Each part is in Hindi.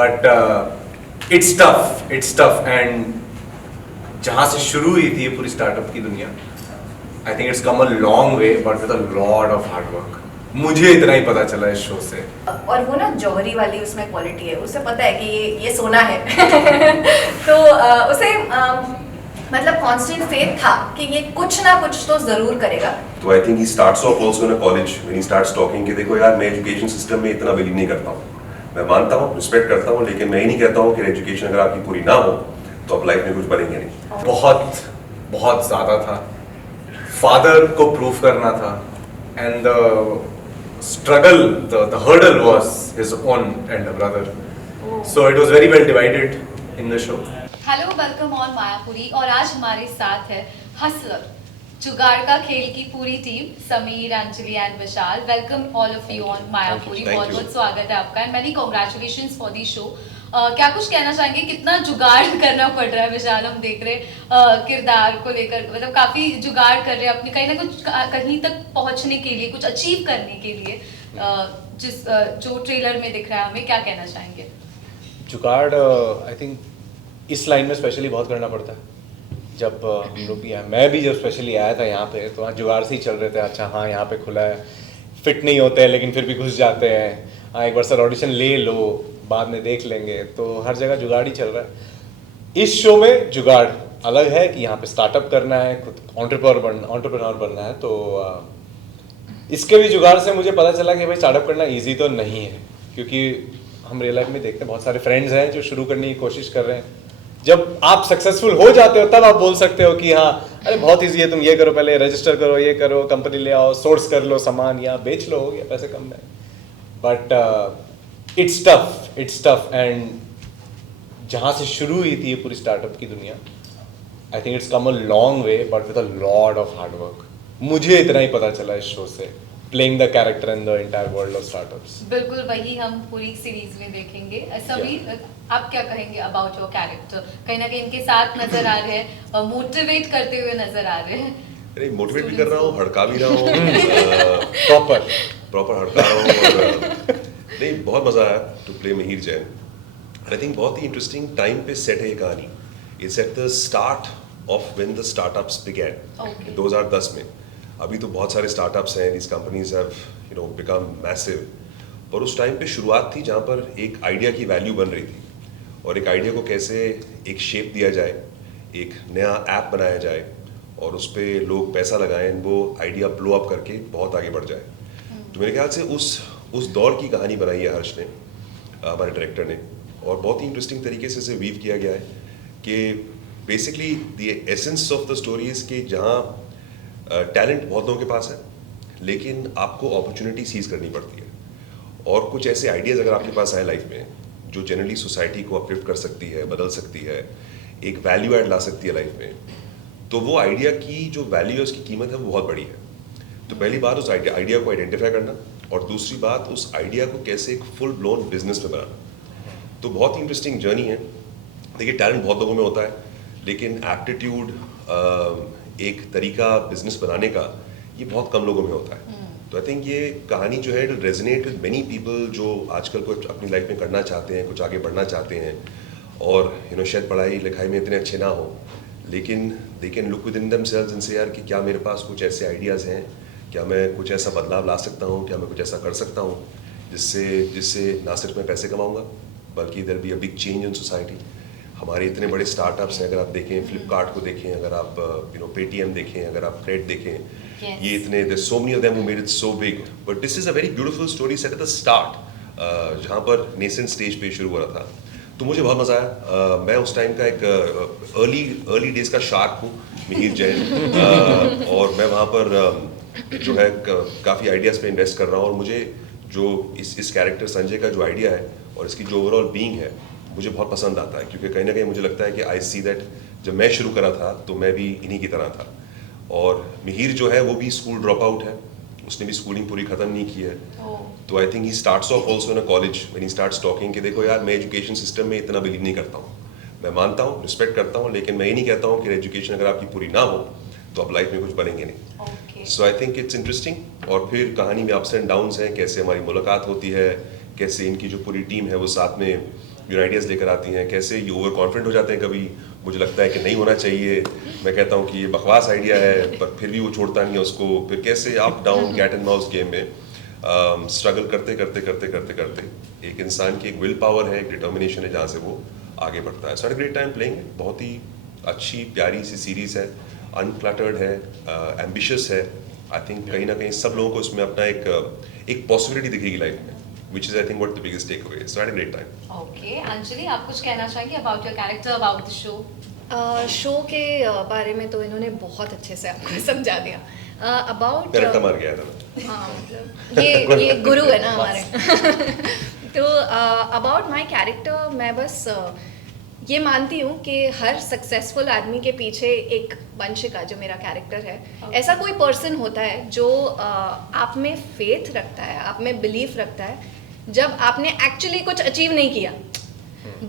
बट इट्स टफ एंड जहाँ से शुरू हुई थी ये पूरी स्टार्टअप की दुनिया, I think it's come a long way but with a lot of hard work. मुझे इतना ही पता चला इस शो से। और वो ना जौहरी वाली उसमें क्वालिटी है, उसे पता है कि ये सोना है तो उसे मतलब कांस्टेंट फेथ था कि ये कुछ ना कुछ तो जरूर करेगा। तो I think he starts of also in college when he starts talking कि देखो यार, मैं एजुकेशन सिस्टम में इतना बिलीव नहीं करता हूँ। मैं मानता हूँ, रिस्पेक्ट करता हूँ, लेकिन मैं ही नहीं कहता हूँ कि एजुकेशन अगर आपकी पूरी ना हो तो आप लाइफ में कुछ बनेंगे नहीं। बहुत बहुत ज्यादा था, फादर को प्रूव करना था and struggle, the hurdle was his own elder brother. So it was very well divided in the show. Hello, welcome on Mayapuri. और आज हमारे साथ है हसलर, जुगाड़ का खेल की पूरी team, Sameer, Anjali and Vishal. Welcome all of you on Mayapuri. बहुत बहुत स्वागत है आपका and many congratulations for the show. क्या कुछ कहना चाहेंगे, कितना जुगाड़ करना पड़ रहा है विशाल? हम देख रहे किरदार को लेकर, मतलब काफी जुगाड़ कर रहे हैं अपने कहीं ना कुछ कहीं तक पहुंचने के लिए, कुछ अचीव करने के लिए, जो ट्रेलर में दिख रहा है हमें, क्या कहना चाहेंगे? जुगाड़ आई थिंक इस लाइन में स्पेशली बहुत करना पड़ता है। जब हम लोग भी मैं भी जब स्पेशली आया था यहाँ पे, तो वहाँ जुगाड़ से ही चल रहे थे। अच्छा हाँ, यहाँ पे खुला है, फिट नहीं होते हैं लेकिन फिर भी घुस जाते हैं। हाँ, एक बार सर ऑडिशन ले लो, बाद में देख लेंगे। तो हर जगह जुगाड़ ही चल रहा है। इस शो में जुगाड़ अलग है कि यहाँ पे स्टार्टअप करना है, खुद एंटरप्रेन्योर बनना है। तो इसके भी जुगाड़ से मुझे पता चला कि भाई स्टार्टअप करना इजी तो नहीं है, क्योंकि हम रियल लाइफ में देखते हैं बहुत सारे फ्रेंड्स हैं जो शुरू करने की कोशिश कर रहे हैं। जब आप सक्सेसफुल हो जाते हो तब आप बोल सकते हो कि हाँ अरे बहुत ईजी है, तुम ये करो, पहले रजिस्टर करो, ये करो, कंपनी ले आओ, सोर्स कर लो सामान या बेच लो, या पैसे कम में। बट इट्स टफ एंड जहाँ से शुरू हुई थी ये पूरी स्टार्टअप की दुनिया, I think it's come a long way but with a lot of hard work. मुझे इतना ही पता चला इस शो से, playing the character in the entire world of startups. बिल्कुल वही हम पूरी सीरीज में देखेंगे। समीर, आप क्या कहेंगे अबाउट योर कैरेक्टर? कहीं ना कहीं इनके साथ नजर आ रहे हैं, मोटिवेट करते हुए नजर आ रहे हैं। अरे मोटिवेट भी कर रहा हूँ, हड़का भी रहा हूँ, प्रॉपर हड़का रहा हूँ। नहीं, बहुत मजा आया to play Mihir Jain. I think बहुत ही इंटरेस्टिंग टाइम पे सेट है ये कहानी। It's at the start of when the startups began 2010 में। अभी तो बहुत सारे स्टार्टअप्स हैं, these companies have become massive, पर उस टाइम पे शुरुआत थी जहाँ पर एक आइडिया की वैल्यू बन रही थी, और एक आइडिया को कैसे एक शेप दिया जाए, एक नया ऐप बनाया जाए और उस पर लोग पैसा लगाएं, वो आइडिया ब्लो अप करके बहुत आगे बढ़ जाए। तो मेरे ख्याल से उस दौर की कहानी बनाई है हर्ष ने, हमारे डायरेक्टर ने, और बहुत ही इंटरेस्टिंग तरीके से इसे वीव किया गया है कि basically the essence of the story is कि जहाँ टैलेंट बहुत लोगों के पास है, लेकिन आपको अपॉर्चुनिटी सीज करनी पड़ती है, और कुछ ऐसे आइडियाज़ अगर आपके पास आए लाइफ में जो जनरली सोसाइटी को अपलिफ्ट कर सकती है, बदल सकती है, एक वैल्यू ऐड ला सकती है लाइफ में, तो वो आइडिया की जो वैल्यू है, उसकी कीमत है, वो बहुत बड़ी है। तो पहली बात उस आइडिया को आइडेंटिफाई करना, और दूसरी बात उस आइडिया को कैसे एक फुल ब्लोन बिजनेस में बनाना। तो बहुत ही इंटरेस्टिंग जर्नी है। देखिए, टैलेंट बहुत लोगों में होता है, लेकिन एप्टीट्यूड, एक तरीका बिजनेस बनाने का, ये बहुत कम लोगों में होता है। तो आई थिंक ये कहानी जो है, it resonate with many people जो आजकल कुछ अपनी लाइफ में करना चाहते हैं, कुछ आगे बढ़ना चाहते हैं, और शायद पढ़ाई लिखाई में इतने अच्छे ना हो, लेकिन they can look with in themselves and से यार कि क्या मेरे पास कुछ ऐसे आइडियाज़ हैं, क्या मैं कुछ ऐसा बदलाव ला सकता हूँ, क्या मैं कुछ ऐसा कर सकता हूँ जिससे ना सिर्फ मैं पैसे कमाऊँगा, बल्कि there be a big change in society. हमारे इतने बड़े स्टार्टअप्स हैं, अगर आप देखें फ्लिपकार्ट को देखें, अगर आप पेटीएम देखें, अगर आप क्रेड देखें, ये इतने, there so many of them who made it so big, but this is a very beautiful story set at the start, जहाँ पर नेसेंट स्टेज पे शुरू हो रहा था। तो मुझे बहुत मज़ा आया। मैं उस टाइम का एक अर्ली डेज का शार्क हूँ, मिहिर जैन, और मैं वहाँ पर जो है काफ़ी आइडियाज़ पे इन्वेस्ट कर रहा हूँ, और मुझे जो इस कैरेक्टर संजय का जो आइडिया है और इसकी जो ओवरऑल बीइंग है, मुझे बहुत पसंद आता है, क्योंकि कहीं ना कहीं मुझे लगता है कि आई सी दैट जब मैं शुरू करा था तो मैं भी इन्हीं की तरह था। और मिहिर जो है वो भी स्कूल ड्रॉप आउट है, उसने भी स्कूलिंग पूरी ख़त्म नहीं की है। तो I think he starts of also in college when he starts talking कि देखो यार, मैं एजुकेशन सिस्टम में इतना बिलीव नहीं करता हूँ। मैं मानता हूँ, रिस्पेक्ट करता हूँ, लेकिन मैं ये नहीं कहता हूँ कि एजुकेशन अगर आपकी पूरी ना हो तो आप लाइफ में कुछ बनेंगे नहीं। सो आई थिंक इट्स इंटरेस्टिंग। और फिर कहानी में अप्स एंड डाउन्स हैं, कैसे हमारी मुलाकात होती है, कैसे इनकी जो पूरी टीम है वो साथ में न्यू आइडियाज़ लेकर आती हैं, कैसे ये ओवर कॉन्फिडेंट हो जाते हैं कभी, मुझे लगता है कि नहीं होना चाहिए, मैं कहता हूँ कि ये बकवास आइडिया है, पर फिर भी वो छोड़ता नहीं है उसको, फिर कैसे up down cat and mouse game में स्ट्रगल करते करते करते करते करते एक इंसान की एक विल पावर है, एक डिटर्मिनेशन है, जहाँ से वो आगे बढ़ता है. सो ग्रेट टाइम प्लेइंग. बहुत ही अच्छी प्यारी सी सीरीज़ है, अनक्लटर्ड है, एम्बिशियस है. आई थिंक कहीं ना कहीं सब लोगों को इसमें अपना एक पॉसिबिलिटी दिखेगी लाइफ में, which is I think what the biggest takeaway is. So I had a great time. Okay Anjali, आप कुछ कहना चाहेंगे about your character, about the show? Show के बारे में तो इन्होंने बहुत अच्छे से आपको समझा दिया. अबाउट मेरा रट्टा मार गया था मैं. हाँ, मतलब ये गुरु है ना हमारे. तो अबाउट माय कैरेक्टर मैं बस ये मानती हूँ कि हर सक्सेसफुल आदमी के पीछे एक वंशिका, जो मेरा कैरेक्टर है, ऐसा कोई पर्सन होता है जो आप में फेथ रखता है, आप में बिलीफ रखता है, जब आपने एक्चुअली कुछ अचीव नहीं किया.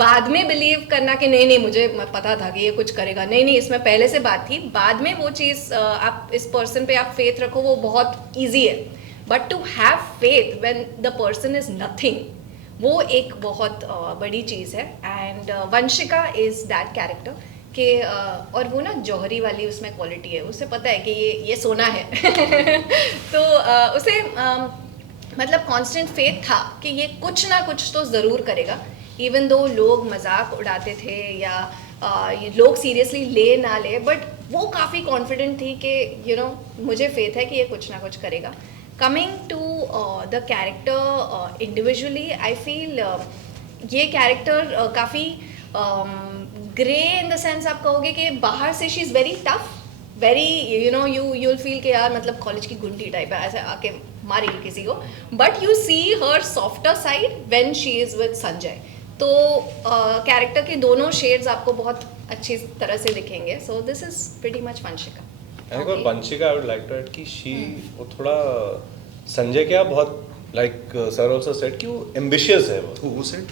बाद में बिलीव करना कि नहीं मुझे पता था कि ये कुछ करेगा, नहीं इसमें पहले से बात थी, बाद में वो चीज़ आप इस पर्सन पे आप फेथ रखो, वो बहुत ईजी है. But to have faith when the person is nothing, वो एक बहुत बड़ी चीज़ है. And Vanshika is that character कि और वो ना जौहरी वाली उसमें क्वालिटी है, उसे पता है कि ये सोना है. तो उसे मतलब कांस्टेंट फेथ था कि ये कुछ ना कुछ तो ज़रूर करेगा, इवन दो लोग मजाक उड़ाते थे या लोग सीरियसली ले ना ले, बट वो काफ़ी कॉन्फिडेंट थी कि मुझे फेथ है कि ये कुछ ना कुछ करेगा. Coming to the character individually, I feel ये कैरेक्टर काफ़ी ग्रे इन द सेंस आप कहोगे कि बाहर से she is very tough, very you'll feel कि यार मतलब कॉलेज की गुंडी टाइप है, ऐसे आके मारेगी किसी को. But you see her softer side when she is with Sanjay. तो कैरेक्टर के दोनों शेड्स आपको बहुत अच्छी तरह से दिखेंगे. So this is pretty much Vanshika. And for Vanshika, I would like to add कि she वो थोड़ा संजय क्या बहुत like sir also said कि वो ambitious है वो. Who said?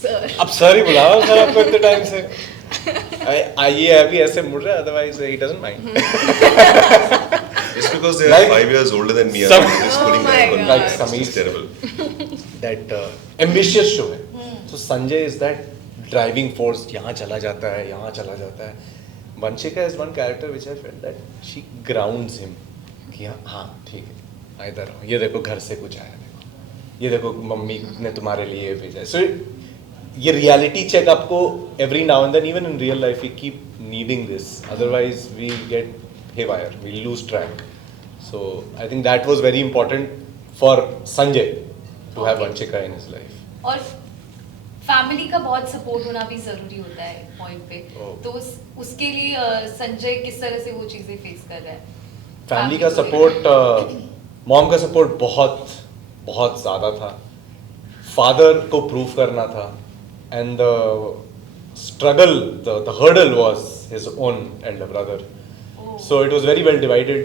सर अब सर ही बुलाओ सर आपको इतने टाइम से. आइए अभी ऐसे मुड़ रहा है, otherwise he doesn't mind. Just because they are Like 5 years older than me, some- I'm just pulling Oh my back on God. Like that. Sameer. It's terrible. That ambitious show है. So Sanjay is that driving force, यहाँ चला जाता है, यहाँ चला जाता है. Vanshika is one character which I felt that she grounds him कि हाँ ठीक है, इधर आओ, ये देखो घर से कुछ आया, देखो ये देखो मम्मी ने तुम्हारे लिए ये भेजा. So ये reality check आपको every now and then, even in real life, we keep needing this. Otherwise we get haywire, we lose track. So I think that was very important for Sanjay to have Okay. Vanshika in his life. और फैमिली का बहुत सपोर्ट होना भी जरूरी होता है पॉइंट पे. Oh. तो उसके लिए संजय किस तरह से वो चीजें फेस कर रहा है? फैमिली का सपोर्ट, मॉम का सपोर्ट बहुत बहुत ज़्यादा था. फादर को प्रूव करना था, and the struggle, the hurdle was his own Elder brother. So it was very well divided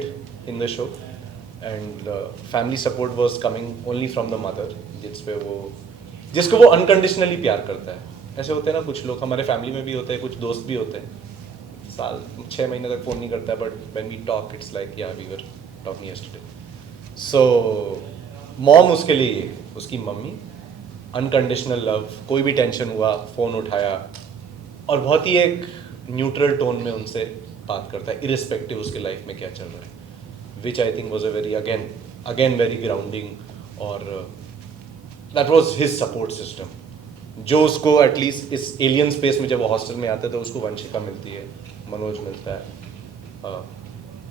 in the show, and family support was coming only from the mother, जिसको वो अनकंडीशनली प्यार करता है. ऐसे होते हैं ना कुछ लोग, हमारे फैमिली में भी होते हैं, कुछ दोस्त भी होते हैं, साल 6 महीने तक फ़ोन नहीं करता है, but when we talk it's like yeah we were talking yesterday. So mom उसके लिए, उसकी मम्मी, अनकंडीशनल लव, कोई भी टेंशन हुआ फ़ोन उठाया, और बहुत ही एक न्यूट्रल टोन में उनसे बात करता है, इरिस्पेक्टिव उसके लाइफ में क्या चल रहा है, which I think was a very again very grounding. और that was his support system, जो उसको एटलीस्ट इस एलियन स्पेस में जब वो हॉस्टल में आता है तो उसको वंशिका मिलती है, मनोज मिलता है,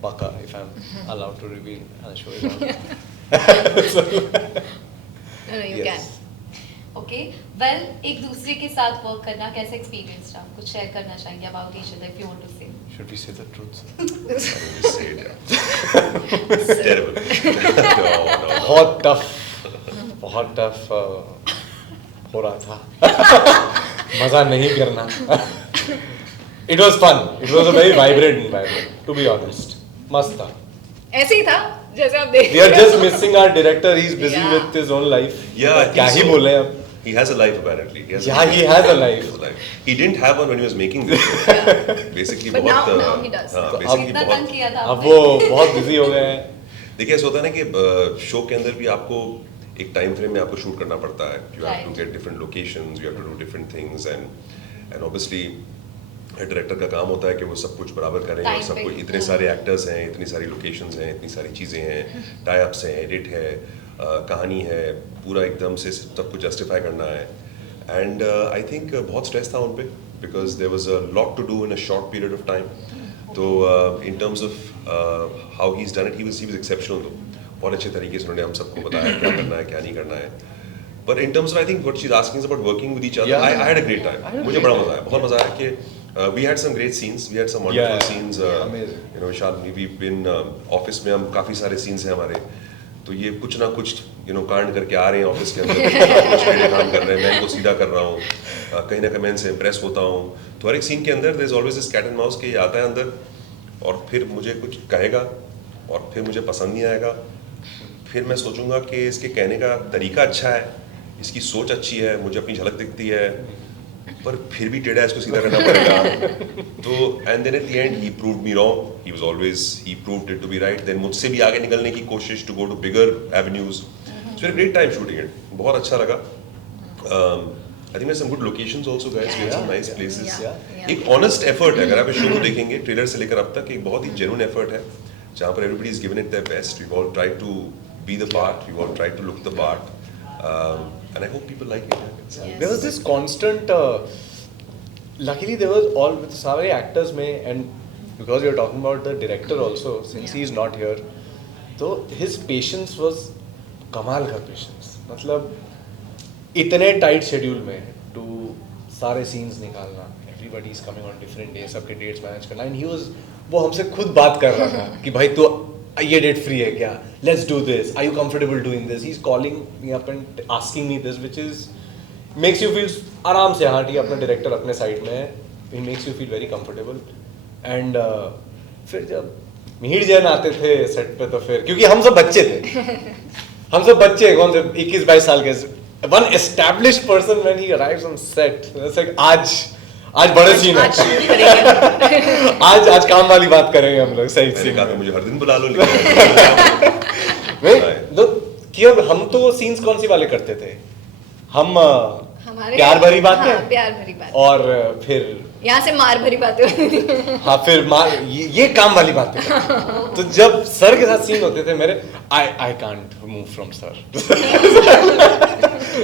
पाका, if I am allowed to reveal, I show it. you can. Okay well, एक दूसरे के साथ वर्क करना कैसा एक्सपीरियंस रहा? कुछ शेयर करना चाहेंगे about each other if you want to say? Should we say the truth? Say it, yeah. It's terrible. No. बहुत टफ हो रहा था. मजा नहीं करना. It was fun. It was a very vibrant environment, to be honest. मस्त था. ऐसे ही था जैसे आप देख We are just missing our director. He's busy Yeah. with his own life. Yeah, I think क्या ही so. बोले अब. He has a life apparently. He has Yeah, he has a life. He didn't have one when he was making this. Basically But बहुत now he does. हाँ, तो basically कितना तंग बहुत किया था अब आपने? वो बहुत बिजी हो गए हैं. देखिए ऐसा होता है ना कि शो के अंदर भी आपको एक टाइम फ्रेम में आपको शूट करना पड़ता है. You have to Right. Get different locations, you have to do different things and obviously director का काम होता है कि वो सब कुछ बराबर करें और Time सब पे. कुछ. इतने सारे एक्टर्स हैं, इतनी सारी लोकेशंस हैं, इतनी सारी चीज़ें हैं, टाई अप्स हैं, एडिट है, कहानी है, पूरा एकदम से सब कुछ जस्टिफाई करना है. एंड आई थिंक बहुत स्ट्रेस था उन पे because there was a lot to do in a short period of time. तो in terms of how he is done it, he was exceptional. तो बहुत अच्छे तरीके से उन्होंने हम सबको बताया क्या करना है क्या नहीं करना है. But in terms of, I think what she's asking is about working with each other. Yeah. I had a great time. मुझे बड़ा मजा आया, बहुत मजा आया कि we had some great scenes, we had some wonderful Yeah. scenes. Amazing. You know, Vishal, we've been office में हम काफी सारे scenes हैं हमारे. तो ये कुछ ना कुछ कांड करके आ रहे हैं ऑफिस के अंदर. कुछ मेरे काम कर रहे हैं, मैं इनको सीधा कर रहा हूँ. कहीं ना कहीं मैं इनसे इम्प्रेस होता हूँ. तो हर एक सीन के अंदर there is always this cat and mouse कि ये आता है अंदर और फिर मुझे कुछ कहेगा और फिर मुझे पसंद नहीं आएगा. फिर मैं सोचूंगा कि इसके कहने का तरीका अच्छा है, इसकी सोच अच्छी है, मुझे अपनी झलक दिखती है, पर फिर भी टेढ़ा है, इसको सीधा करना पड़ेगा. तो and then at the end he proved me wrong. He was always, he proved it to be right. Then मुझसे भी आगे निकलने की कोशिश to go to bigger avenues. So great time shooting it. बहुत अच्छा लगा. I think some good locations also guys, we have some nice places. Yeah. एक ऑनेस्ट एफर्ट है. अगर आप इस शो को देखेंगे ट्रेलर से लेकर अब तक, एक बहुत ही जेन्युइन एफर्ट है जहाँ पर everybody is given it their best. We all try to be the part, we all try to look the part. And I hope people like it. There was this constant. Luckily, there was all with सारे actors में, and because we are talking about the director also, since he is not here, तो his patience was कमाल का patience. मतलब इतने tight schedule में to सारे scenes निकालना, everybody is coming on different days, सबके dates manage करना, and he was वो हमसे खुद बात कर रहा था कि भाई तू ये डेट फ्री है क्या, let's do this, are you comfortable doing this. He is calling me up and asking me this which is makes you feel आराम से. हाँ ठीक है, अपना डायरेक्टर अपने साइड में है, he makes you feel very comfortable. And फिर जब मिहिर जैन आते थे सेट पे, तो फिर क्योंकि हम सब बच्चे थे, हम सब बच्चे कौन से 21-22 साल के, one established person when he arrives on set, it's like आज बड़े सीन आज है, shoot करेंगे. आज काम वाली बात करेंगे हम लोग. सही मैंने सीन कहा था मुझे हर दिन बुला लो, लेकिन कि अब हम तो सीन्स कौन सी वाले करते थे, हम हमारे प्यार भरी बातें, हाँ, प्यार भरी बात, और फिर यहाँ से मार भरी बातें होती थी. हाँ फिर ये काम वाली बातें करते थे. तो जब सर के साथ सीन होते थे मेरे, I can't move from sir.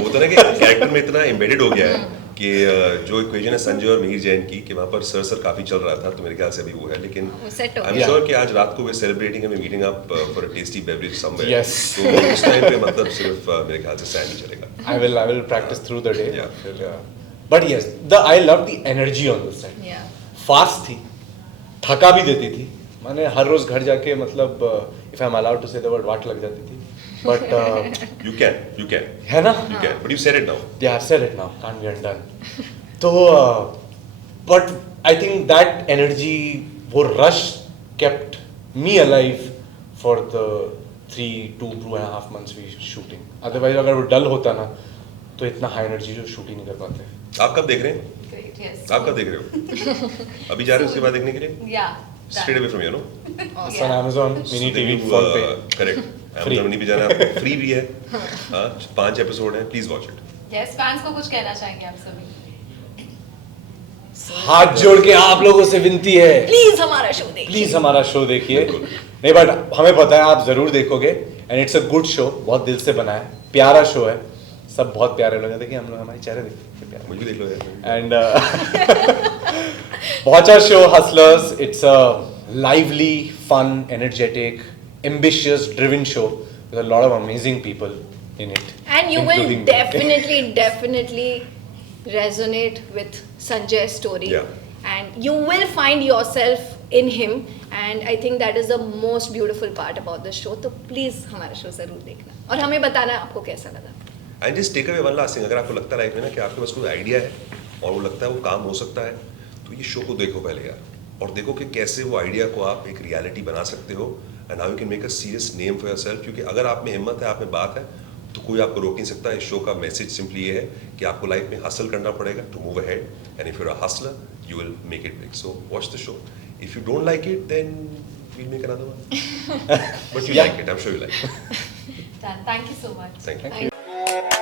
वो तो ना कि कैरेक्टर में इतना एम्बेडेड हो गया है कि जो इक्वेशन है संजय और मिहिर जैन की, कि वहाँ पर सर काफी चल रहा था, तो मेरे ख्याल से अभी वो है. लेकिन वो set हो आई एम गया. श्योर कि आज रात को वे सेलिब्रेटिंग है, meeting up for a tasty beverage somewhere. Yes. तो उस टाइम पे मतलब सिर्फ मेरे ख्याल से सैंड ही चलेगा. I will practice through the day. Yeah. But yes, I love the energy on the set. Yeah. Fast थी, थका भी देती थी. मैंने हर रोज घर जाके मतलब if I'm allowed to say the word वाट लग जाती थी. But You can. है ना? You can. But you said it now. Yeah, I've said it now. Can't be undone. तो but I think that energy, वो rush kept me alive for the 2.5 months we shooting. Otherwise अगर वो डल होता ना, तो इतना हाई एनर्जी जो शूट ही नहीं कर पाते. आप कब देख रहे हैं? Great, yes. आप कब देख रहे हो? अभी जा रहे हो उसके बाद देखने के लिए? Yeah. Straight away from you, no? It's on Amazon, Mini TV, phone पे. करेक्ट. Free. Amazon भी जाना है, फ्री भी है. हाँ, 5 एपिसोड हैं, please watch it. Yes, fans को कुछ कहना चाहेंगे आप सभी? हाथ जोड़ के आप लोगों से विनती है, प्लीज हमारा शो देखिए. प्लीज हमारा शो देखिए. नहीं बट हमें पता है आप जरूर देखोगे, and it's a good show. बहुत दिल से बना है, प्यारा शो है, सब बहुत प्यारे लोग हैं. देखिए हम लोग, हमारे चेहरे देखिए प्यारे. मुझे भी देख लो यार. And watch our show Hustlers. It's a lively, fun, energetic, ambitious, driven show with a lot of amazing people in it. And you will including me. definitely resonate with Sanjay's story. Yeah. And you will find yourself in him. And I think that is the most beautiful part about the show. तो please हमारा शो जरूर देखना और हमें बताना आपको कैसा लगा. And just take away one last thing. अगर आपको लगता है लाइफ में ना कि आपके पास कोई आइडिया है और वो लगता है वो काम हो सकता है, तो ये शो को देखो पहले यार, और देखो कि कैसे वो आइडिया को आप एक रियलिटी बना सकते हो, and how you can make a serious name for yourself. क्योंकि अगर आप में हिम्मत है, आप में बात है, तो कोई आपको रोक नहीं सकता. इस शो का मैसेज सिंपली ये है कि आपको लाइफ में हसल करना पड़ेगा to move ahead, and if you are a hustler you will make it big. So watch the show. If you don't like it then meet में करा दूंगा. But you like it, I'm sure you like it. Done. Thank you so much. Thank you. Thank you.